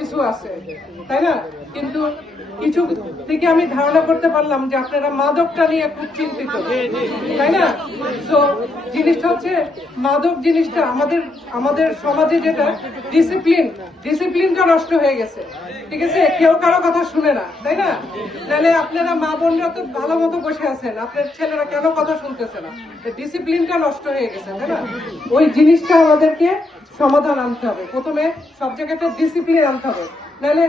কিছু আছে, তাই না? কিন্তু কিছু থেকে আমি ধারণা করতে পারলাম যে আপনারা মাদকটা নিয়ে খুব চিন্তিত, তাই না? তো জিনিসটা হচ্ছে মাদক জিনিসটা আমাদের সমাজে যেটা ডিসিপ্লিনটা নষ্ট হয়ে গেছে, ঠিক আছে? কেউ কারো কথা শুনে না, তাই না? তাহলে আপনারা মা বোনরা তো ভালো মতো বসে আছেন, আপনার ছেলেরা কেন কথা শুনতেছে না? ডিসিপ্লিনটা নষ্ট হয়ে গেছে, তাই না? ওই জিনিসটা আমাদেরকে সমাধান আনতে হবে। প্রথমে সব জায়গাতে ডিসিপ্লিন আনতে হবে, নাহলে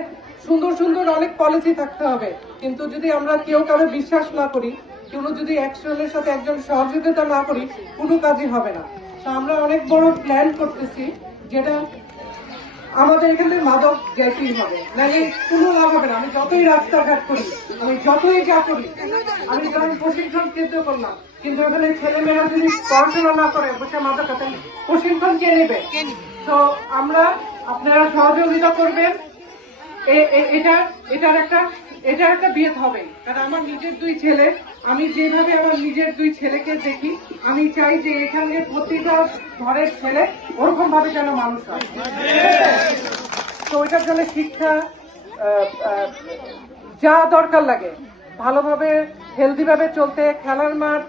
সুন্দর সুন্দর অনেক পলিসি থাকতে হবে, কিন্তু যদি আমরা কেউ কারো বিশ্বাস না করি, কেউ যদি একজনের সাথে একজন সহযোগিতা না করি, কোনো কাজই হবে না। তো আমরা অনেক বড় প্ল্যান করতেছি, যেটা আমাদের এখানে মাদক যাইতেই হবে, নাহলে কোনো লাভ হবে না। আমি যতই রাস্তাঘাট করি, আমি যতই যা করি, আমি যখন প্রশিক্ষণ কেন্দ্র করলাম, কিন্তু এখানে ছেলেমেয়েরা যদি পড়াশোনা না করে বসে মাদক খাতে, প্রশিক্ষণ কে নেবে? তো আপনারা সহযোগিতা করবেন। এটার একটা বিয়ে হবে, কারণ আমার নিজের দুই ছেলে, আমি যেভাবে আমার নিজের দুই ছেলেকে দেখি, আমি চাই যে এখানে প্রতিটা ঘরের ছেলে ওরকম ভাবে যেন মানুষ হয়। তো ওইটার জন্য শিক্ষা যা দরকার লাগে, ভালোভাবে হেলদি ভাবে চলতে, খেলার মাঠ,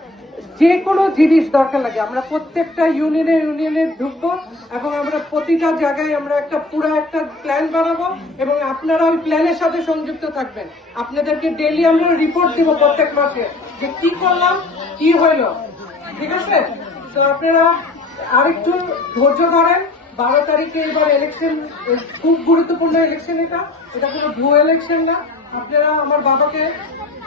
যে কোনো জিনিস দরকার লাগে, আমরা প্রত্যেকটা ইউনিয়নে ঢুকবো এবং আমরা প্রতিটা জায়গায় আমরা পুরো একটা প্ল্যান বানাবো এবং আপনারা ওই প্ল্যানের সাথে সংযুক্ত থাকবেন। আপনাদেরকে ডেইলি আমরা রিপোর্ট দিব প্রত্যেক মাসে যে কি করলাম, কি হইলো, ঠিক আছে? তো আপনারা আরেকটু ধৈর্য ধরেন। 12 তারিখে এবার ইলেকশন, খুব গুরুত্বপূর্ণ ইলেকশন, এটা কোনো ভুয়ো ইলেকশন না। আপনারা আমার বাবাকে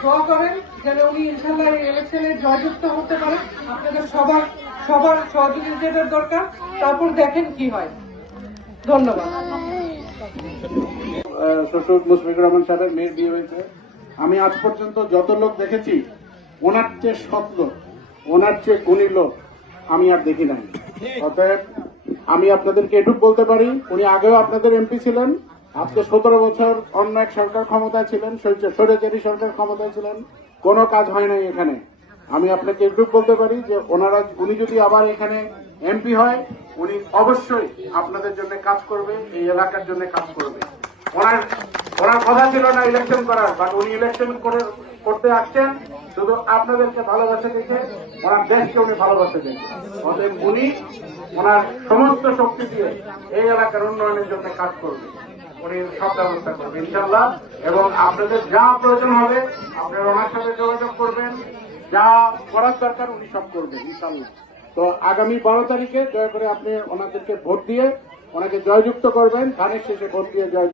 দোয়া করেন যেন উনি ইনশাল্লাহ এই ইলেকশনে জয়যুক্ত হতে পারেন। আপনাদের সবার সহযোগিতার দরকার, তারপর দেখেন কি হয়। ধন্যবাদ। শ্বশুর মুশফিকুর রহমান সাহেবের মেয়ের বিয়ে হয়েছে। আমি আজ পর্যন্ত যত লোক দেখেছি, ওনার চেয়ে সৎ লোক, ওনার চেয়ে গুণী লোক আমি আর দেখি নাই। অতএব আমি আপনাদেরকে এটুকু বলতে পারি, উনি আগেও আপনাদের এমপি ছিলেন, আজকে 17 বছর অন্য এক সরকার ক্ষমতায় ছিলেন, স্বৈরাচারী সরকার ক্ষমতায় ছিলেন, কোনো কাজ হয় নাই এখানে। আমি আপনাকে এটুকু বলতে পারি যে উনি যদি আবার এখানে এমপি হয়, উনি অবশ্যই আপনাদের জন্য কাজ করবে, এই এলাকার জন্য কাজ করবে। ওনার কথা ছিল না ইলেকশন করার, বাট উনি ইলেকশন করতে আসছেন শুধু আপনাদেরকে ভালোবাসা দেখে, ওনার দেশকে উনি ভালোবাসা দেখে। অতএব উনি ওনার সমস্ত শক্তি দিয়ে এই এলাকার উন্নয়নের জন্য কাজ করবে, উনি সব ব্যবস্থা করবে ইনশাল্লাহ। এবং আপনাদের যা প্রয়োজন হবে আপনারা ওনার সাথে যোগাযোগ করবেন, যা করার দরকার উনি সব করবেন ইনশাল্লাহ। তো আগামী 12 তারিখে দয়া করে আপনি ওনাদেরকে ভোট দিয়ে ওনাকে জয়যুক্ত করবেন, ধানের শেষে ভোট দিয়ে জয়